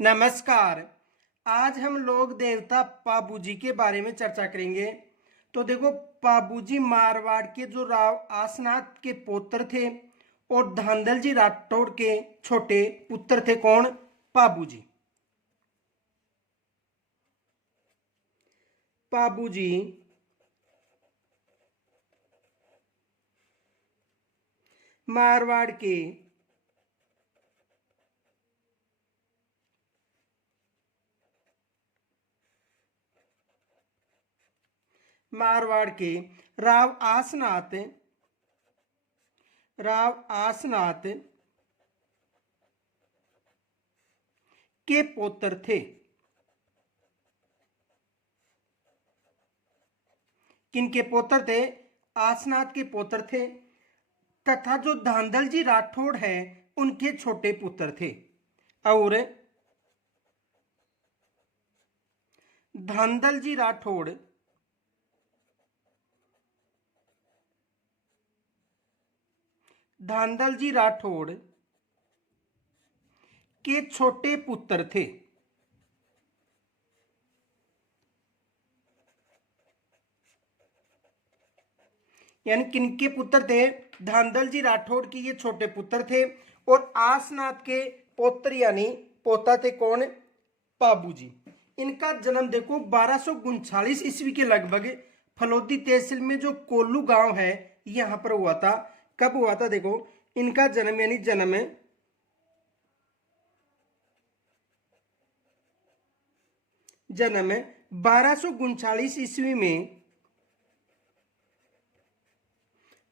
नमस्कार। आज हम लोग देवता पाबूजी के बारे में चर्चा करेंगे। तो देखो, पाबूजी मारवाड़ के जो राव आसनाथ के पुत्र थे और धांधल जी राठौड़ के छोटे पुत्र थे। कौन? पाबूजी। पाबूजी मारवाड़ के राव आसनाथ के पुत्र थे। किनके पुत्र थे? आसनाथ के पुत्र थे। तथा जो धांधल जी राठौड़ है उनके छोटे पुत्र थे। और धांधल जी राठौड़ के छोटे पुत्र थे। यानी किनके पुत्र थे? धांधल जी राठौड़ के ये छोटे पुत्र थे। और आसनाथ के पुत्र यानी पोता थे। कौन? पाबूजी। इनका जन्म देखो 1239 ईस्वी के लगभग फलोदी तहसील में जो कोल्लू गांव है यहां पर हुआ था। कब हुआ था? देखो, इनका जन्म यानी जन्म 1239 ईस्वी में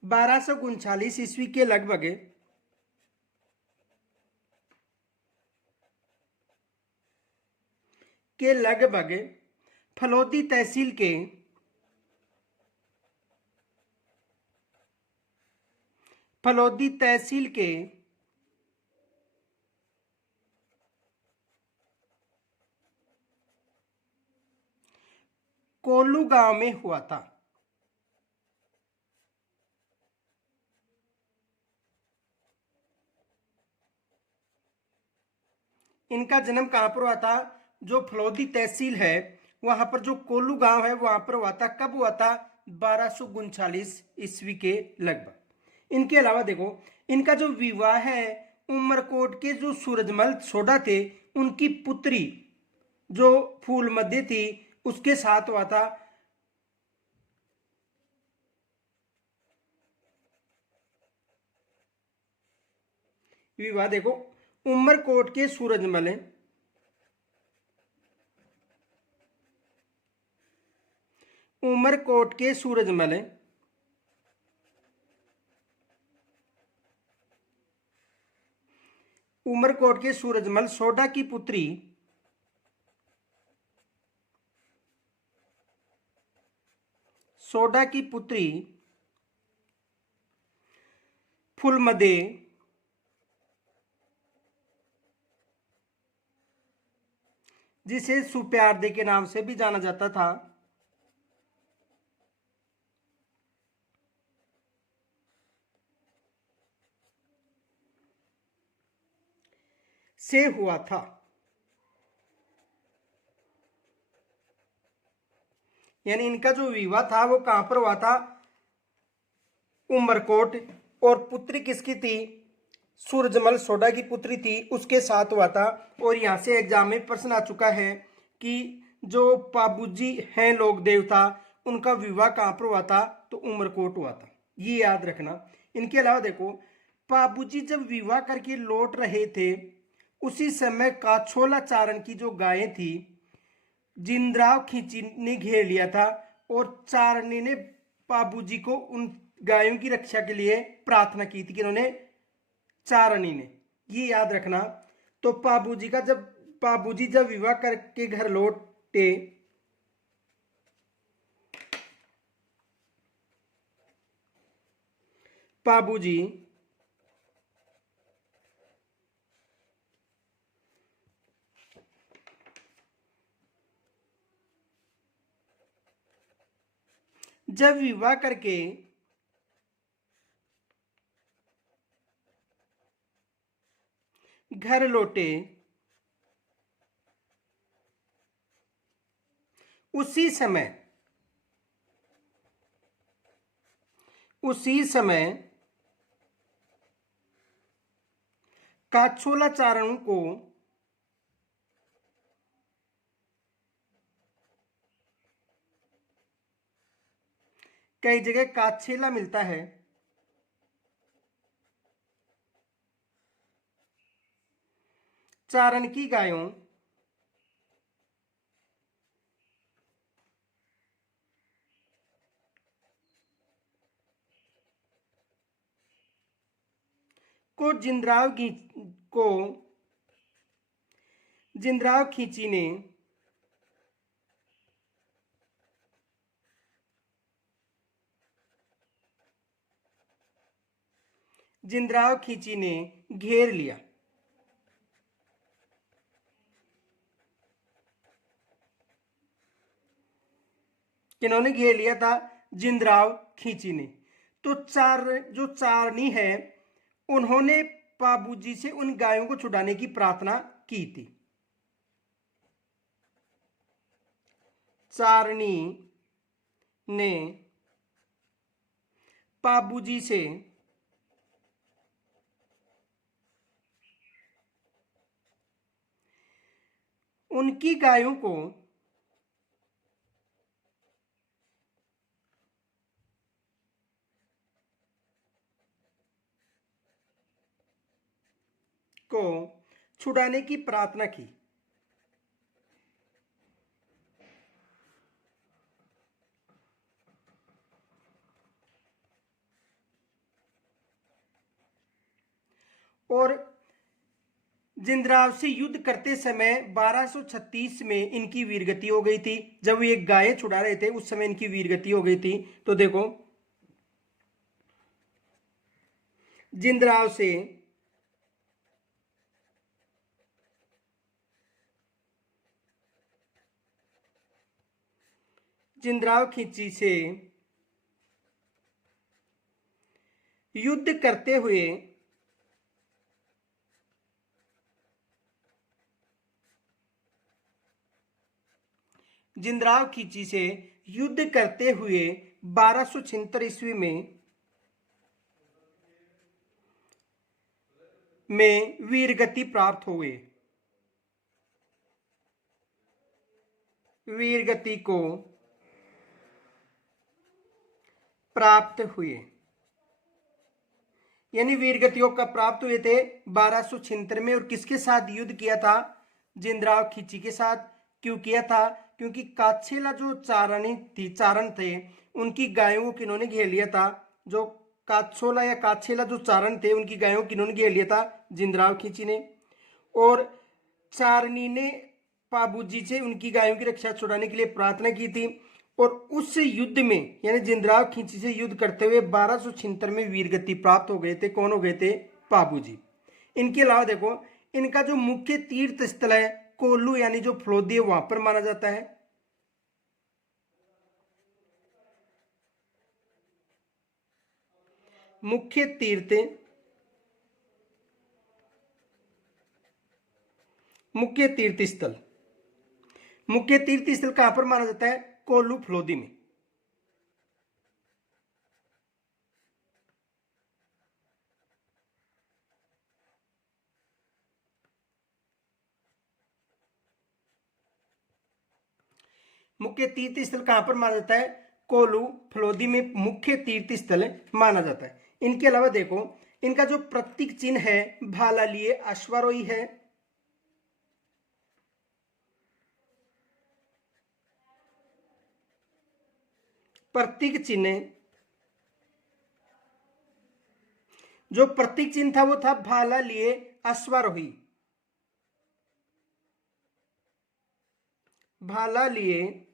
1239 ईस्वी के लगभग फलोदी तहसील के कोल्लू गांव में हुआ था। इनका जन्म कहां पर हुआ था? जो फलोदी तहसील है वहां पर जो कोल्लू गांव है वहां पर हुआ था। कब हुआ था? 1239 ईस्वी के लगभग। इनके अलावा देखो, इनका जो विवाह है उमरकोट के जो सूरजमल सोडा थे उनकी पुत्री जो फूलमती थी उसके साथ हुआ था। विवाह देखो, उमरकोट के सूरजमल सोडा की पुत्री फुलमदे जिसे सुप्यारदे के नाम से भी जाना जाता था से हुआ था। यानी इनका जो विवाह था वो कहां पर हुआ था? उमरकोट। और पुत्री किसकी थी? सूरजमल सोडा की पुत्री थी, उसके साथ हुआ था। और यहां से एग्जाम में प्रश्न आ चुका है कि जो पाबूजी हैं लोक देवता उनका विवाह कहां पर हुआ था? तो उमरकोट हुआ था। ये याद रखना। इनके अलावा देखो, पाबूजी जब विवाह करके लौट रहे थे उसी समय काछोला चारण की जो गायें थी जिंद्राव खींची ने घेर लिया था। और चारणी ने पाबूजी को उन गायों की रक्षा के लिए प्रार्थना की थी कि उन्होंने चारणी ने। ये याद रखना। तो पाबूजी जब विवाह करके घर लौटे पाबूजी जब विवाह करके घर लौटे उसी समय काछोला चारणों को कई जगह काछेला मिलता है। चारण की गायों को जिंद्राव खींची ने घेर लिया। किन्होंने घेर लिया था? जिंद्राव खींची ने। तो जो चारनी है उन्होंने पाबूजी से उन गायों को छुड़ाने की प्रार्थना की थी। चारनी ने पाबूजी से उनकी गायों को छुड़ाने की प्रार्थना की। और जिंद्राव से युद्ध करते समय 1236 में इनकी वीरगति हो गई थी। जब ये गायें छुड़ा रहे थे उस समय इनकी वीरगति हो गई थी। तो देखो, जिंद्राव खींची से युद्ध करते हुए जिंद्राव खींची से युद्ध करते हुए 1276 ईस्वी में वीरगति प्राप्त हुए। वीरगति को प्राप्त हुए यानी वीरगतियों का प्राप्त हुए थे 1276 में। और किसके साथ युद्ध किया था? जिंद्राव खींची के साथ। क्यों किया था? क्योंकि काछेला जो चारण थे उनकी गायों को किन्होंने घेर लिया था? जो काछोला या काछेला जो चारण थे उनकी गायों को किन्होंने घेर लिया था? जिंद्राव खींची ने। और चारनी ने पाबूजी से उनकी गायों की रक्षा छुड़ाने के लिए प्रार्थना की थी। और उस युद्ध में यानी जिंद्राव खींची से युद्ध करते हुए 1276 में वीरगति प्राप्त हो गए थे। कौन हो गए थे? पाबूजी। इनके अलावा देखो, इनका जो मुख्य तीर्थ स्थल है कोल्लू यानी जो फलोदी है वहां पर माना जाता है। मुख्य तीर्थ स्थल कहां पर माना जाता है? कोल्लू फलोदी में। मुख्य तीर्थ स्थल कहां पर माना जाता है? कोल्लू फलोदी में मुख्य तीर्थ स्थल माना जाता है। इनके अलावा देखो, इनका जो प्रतीक चिन्ह है भाला लिए अश्वारोही है। प्रतीक चिन्ह जो प्रतीक चिन्ह था वो था भाला लिए अश्वारोही। भाला लिए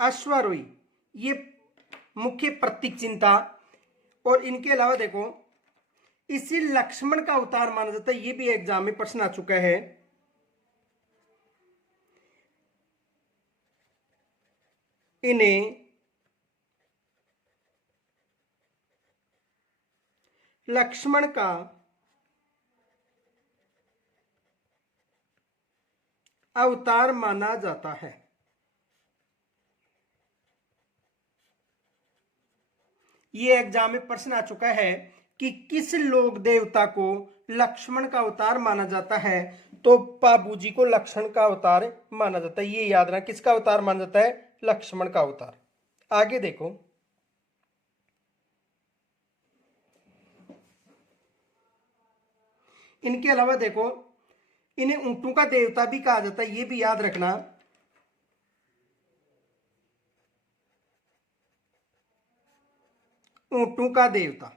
अश्वारोही, ये मुख्य प्रतीक चिन्ह था। और इनके अलावा देखो, इसी लक्ष्मण का अवतार माना जाता है। ये भी एग्जाम में प्रश्न आ चुका है। इन्हें लक्ष्मण का अवतार माना जाता है। ये एग्जाम में प्रश्न आ चुका है कि किस लोक देवता को लक्ष्मण का अवतार माना जाता है, तो पाबू जी को लक्ष्मण का अवतार माना जाता है। ये याद रखना, किसका अवतार माना जाता है? लक्ष्मण का अवतार। आगे देखो, इनके अलावा देखो, इन्हें ऊंटों का देवता भी कहा जाता है, ये भी याद रखना। ऊंटों का देवता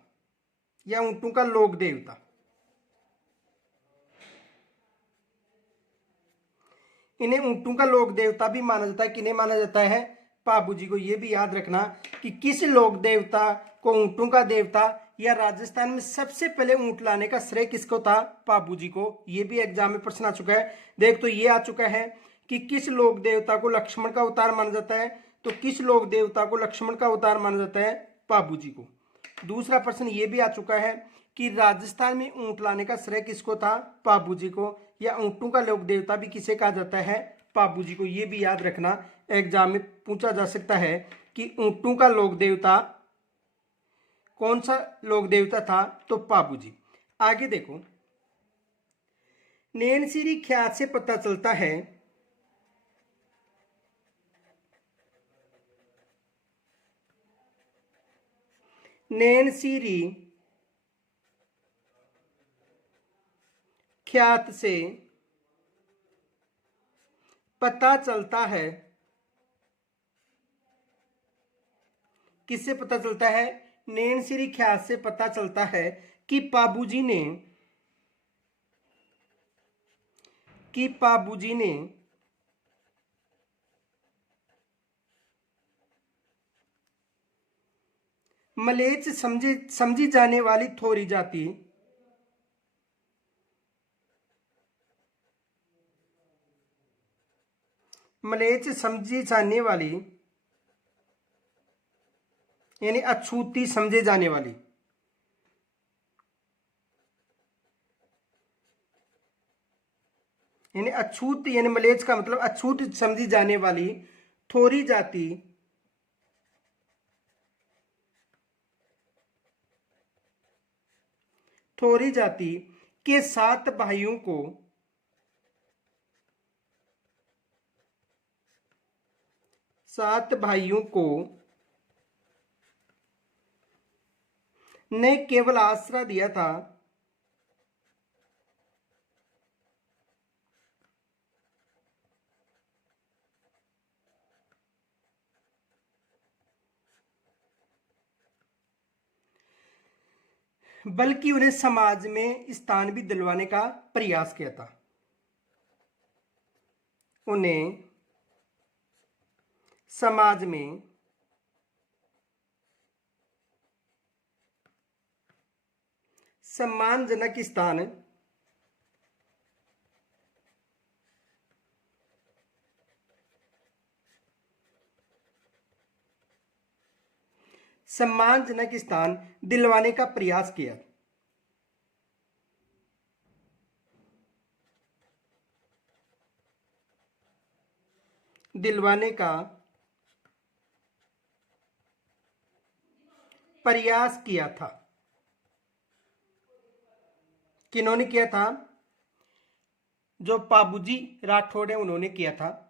या ऊंटों का लोक देवता, इन्हें ऊंटों का लोक देवता भी माना जाता है। किन्हें माना जाता है? पाबू जी को। यह भी याद रखना कि किस लोक देवता को ऊंटों का देवता, या राजस्थान में सबसे पहले ऊंट लाने का श्रेय किसको था? पाबू जी को। यह भी एग्जाम में प्रश्न आ चुका है। देख, तो ये आ चुका है कि किस लोक देवता को लक्ष्मण का अवतार माना जाता है, तो किस लोक देवता को लक्ष्मण का अवतार माना जाता है? पाबू जी को। दूसरा प्रश्न ये भी आ चुका है कि राजस्थान में ऊंट लाने का श्रेय किसको था? पाबू जी को। या ऊंटों का लोक देवता भी किसे कहा जाता है? पाबू जी को। ये भी याद रखना, एग्जाम में पूछा जा सकता है कि ऊंटों का लोक देवता कौन सा लोक देवता था? तो पाबू जी। आगे देखो, नैनसिरी ख्यात से पता चलता है नैनसिरी ख्यात से पता चलता है, किससे पता चलता है? नैनसिरी ख्यात से पता चलता है कि पाबूजी ने मलेच्छ समझी जाने वाली थोरी जाति मलेच्छ समझी जाने वाली यानी अछूती समझे जाने वाली, यानी अछूत यानी मलेच्छ का मतलब अछूत समझी जाने वाली थोरी जाति के सात भाइयों को ने केवल आसरा दिया था, बल्कि उन्हें समाज में स्थान भी दिलवाने का प्रयास किया था। उन्हें समाज में सम्मानजनक स्थान दिलवाने का प्रयास किया। दिलवाने का प्रयास किया था। किन्होंने किया था? जो पाबूजी राठौड़ है उन्होंने किया था।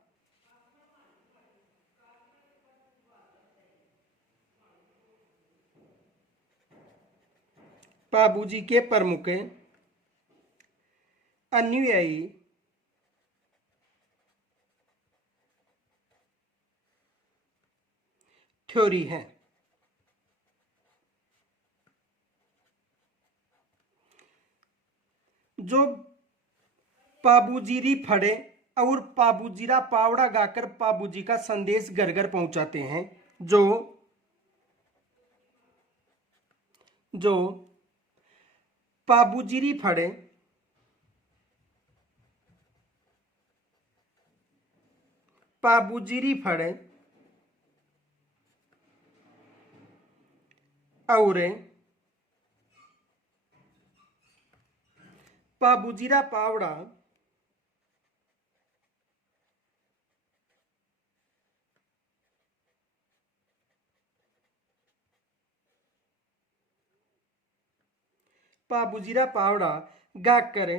पाबूजी के प्रमुख अनुयायी थ्योरी है। जो पाबूजीरी फड़े और पाबूजीरा पावड़ा गाकर पाबूजी का संदेश घर घर पहुंचाते हैं, जो पाबूजीरी फड़े और पाबूजीरा पावड़ा पाबूजीरा पावड़ा गाकर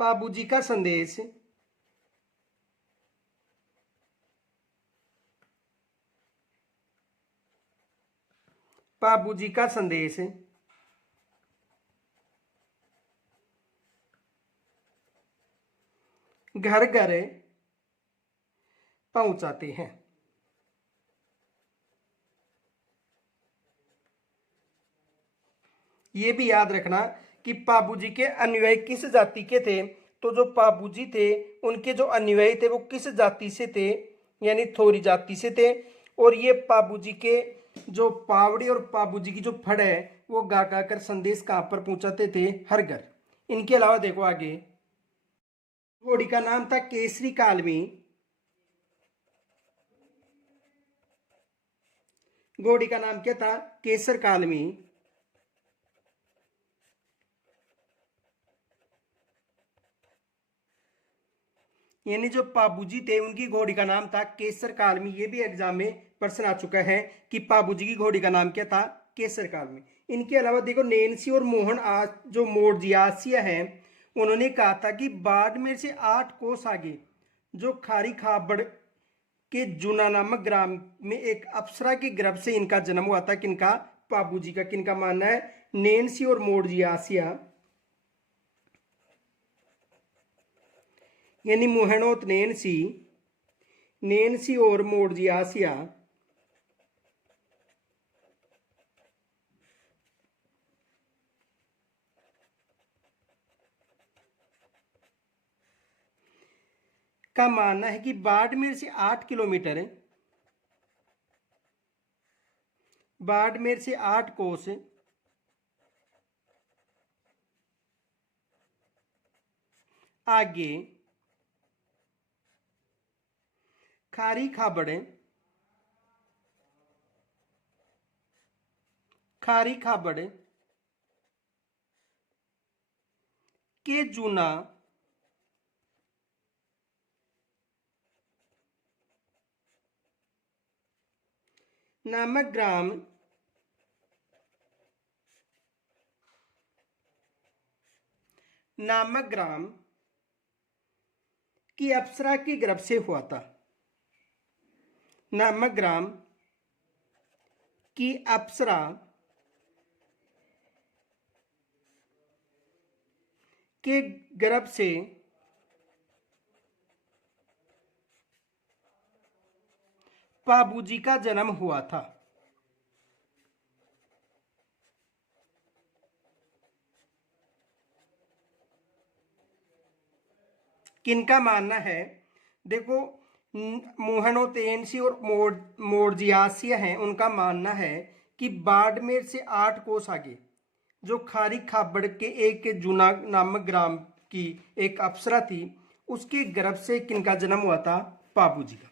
पाबूजी का संदेश पाबूजी का संदेश घर घर पहुंचाते हैं। ये भी याद रखना कि पाबूजी के अनुयायी किस जाति के थे। तो जो पाबूजी थे उनके जो अनुयायी थे वो किस जाति से थे, यानी थोरी जाति से थे। और ये पाबूजी के जो पावड़ी और पाबूजी की जो फड़ है वो गा गा कर संदेश कहाँ पर पहुंचाते थे, हर घर। इनके अलावा देखो आगे, घोड़ी का नाम था केसरी कालमी। घोड़ी का नाम क्या था? केसर कालमी। यानी जो पाबूजी थे उनकी घोड़ी का नाम था केसर कालमी। ये भी एग्जाम में प्रश्न आ चुका है कि पाबूजी की घोड़ी का नाम क्या था? केसर कालमी। इनके अलावा देखो नैन्सी और मोहन जो मोड़जी आसिया है, उन्होंने कहा था कि बाड़मेर से 8 कोस आगे जो खारी खाबड़ के जूना नामक ग्राम में एक अप्सरा के गर्भ से इनका जन्म हुआ था। किनका? पाबूजी का। किनका मानना है? नैन्सी और मोड़जी आसिया, यानी मोहनोत नैन्सी, नैन्सी और मोड़जी आसिया का मानना है कि बाड़मेर से 8 किलोमीटर, बाड़मेर से 8 कोस आगे खारी खाबड़, खारी खाबड़ के जूना नामक ग्राम की अप्सरा के गर्भ से हुआ था। नामक ग्राम की अप्सरा के गर्भ से पाबूजी का जन्म हुआ था। किनका मानना है? देखो मोहनोतेनसी और मोड़जियासिया हैं, उनका मानना है कि बाड़मेर से 8 कोस आगे जो खारी खाबड़ के एक जूना नामक ग्राम की एक अप्सरा थी, उसके गर्भ से किनका जन्म हुआ था? पाबूजी का।